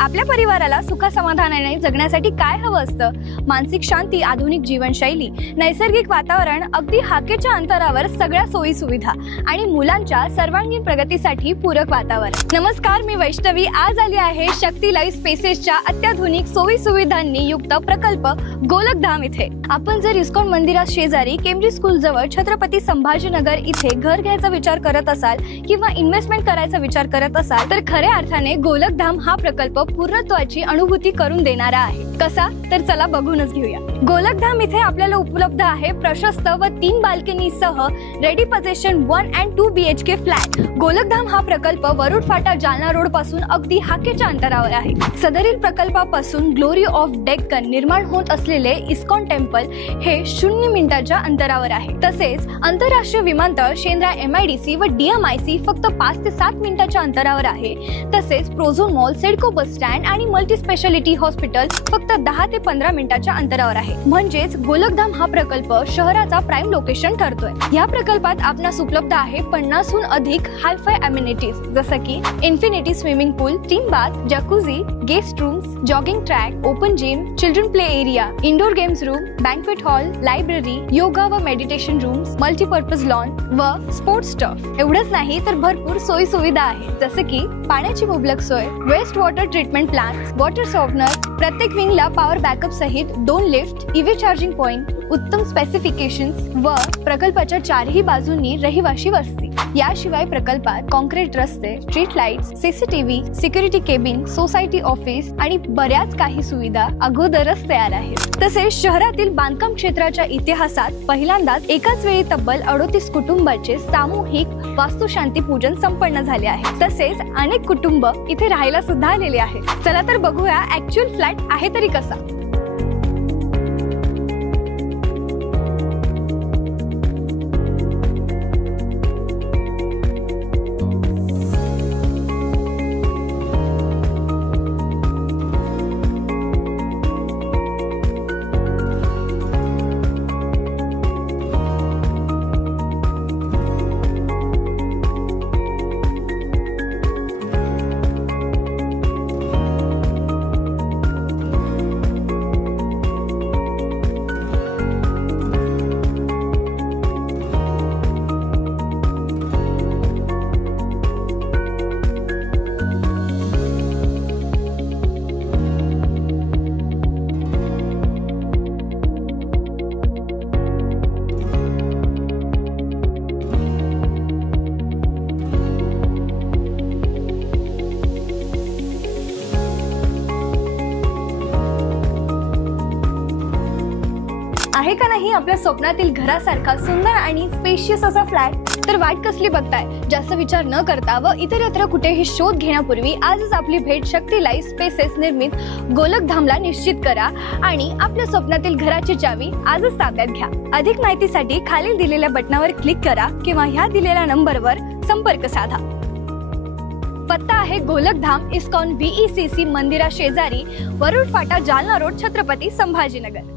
आपल्या परिवाराला सुख समाधानाने जगण्यासाठी काय हवं असतं? मानसिक शांती, आधुनिक जीवनशैली, नैसर्गिक वातावरण, अगदी हाकेच्या अंतरावर सगळ्या सोयी सुविधा आणि मुलांच्या सर्वांगीण प्रगतीसाठी पूरक वातावरण। नमस्कार, मी वैष्णवी आज आली आहे शक्ती लाईफ स्पेसेसच्या अत्याधुनिक सोयी सुविधांनी युक्त प्रकल्प गोलकधाम इथे। आपण जर इस्कॉन मंदिरा शेजारी केम्ब्रिज स्कूल जवळ छत्रपती संभाजीनगर इथे घर घ्यायचा विचार करत असाल किंवा इन्व्हेस्टमेंट करायचा विचार करत असाल तर खऱ्या अर्थाने गोलकधाम हा प्रकल्प पूर्णत्वाची अनुभूती करून देणारा आहे। कसा? तर चला बघूनच घेऊया। गोलकधाम इथे आपल्याला उपलब्ध आहे प्रशस्त व 3 बाल्कनी सह ready position 1 and 2 BHK flat. Golakdham हा प्रकल्प वरुड फाटा जालना रोड पासून अगदी हाकेच्या अंतरावर आहे। सदरील प्रकल्पापासून ग्लोरी ऑफ डेक्कन निर्माण होत असलेले इस्कॉन टेम्पल हे 0 मिनिटाच्या अंतरावर आहे। तसेच आंतरराष्ट्रीय विमानतळ शेंद्रा MIDC व DMIC फक्त 5 ते 7 मिनिटाच्या अंतरावर आहे। तसेच Prozone mall, CIDCO bus stand आणि मल्टी स्पेशालिटी हॉस्पिटल फक्त 10 ते 15 मिनिटाच्या अंतरावर आहे। म्हणजेच गोलकधाम हा प्रकल्प शहराचा प्राइम लोकेशन ठरतोय। या प्रकल्पात आपणास उपलब्ध आहे 50 हून अधिक हायफाय अमेनिटीज जसे की infinity swimming pool, steam bath, jacuzzi, guest rooms, jogging track, open gym, children play area, indoor games room, banquet hall, library, yoga व मेडिटेशन रूम्स, मल्टीपर्पज लॉन व स्पोर्ट्स टर्फ। एवढंच नाही तर भरपूर सोयी सुविधा आहेत जसे की पाण्याची मुबलक सोय, waste water treatment plant, water softener, प्रत्येक विंगला पॉवर बॅकअप सहित 2 लिफ्ट, EV चार्जिंग पॉइंट, उत्तम स्पेसिफिकेशन्स व प्रकल्पाच्या चारही बाजूंनी रहिवाशी वस्ती। याशिवाय प्रकल्पात कॉन्क्रीट रस्ते, street lights, CCTV, security cabin, society office आणि बऱ्याच काही सुविधा अगोदरच तयार आहेत। तसेच शहरातील बांधकाम क्षेत्राच्या इतिहासात पहिल्यांदाच एकाच वेळी तब्बल 38 कुटुंबाचे सामूहिक वास्तुशांती पूजन संपन्न झाले आहे। तसेच अनेक कुटुंब इथे राहायला सुद्धा आलेले आहेत। चला तर बघूया ऍक्च्युअल फ्लॅट आहे तरी कसा। आहे का नाही आपल्या स्वप्नातील घरासारखा सुंदर आणि स्पेशियस असा फ्लॅट? तर वाट कसली बघताय? जास्त विचार न करता व इतरत्र कुठेही शोध घेण्यापूर्वी आजच आपली भेट शक्ती लाईफ स्पेसेस निर्मित गोलकधामला निश्चित करा आणि आपल्या स्वप्नातील घराची चावी आजच ताब्यात घ्या। अधिक माहितीसाठी खालील दिलेल्या बटनावर क्लिक करा किंवा ह्या दिलेल्या नंबरवर संपर्क साधा। पत्ता आहे गोलकधाम, इस्कॉन BECC मंदिरा शेजारी, वरुड फाटा, जालना रोड, छत्रपती संभाजीनगर।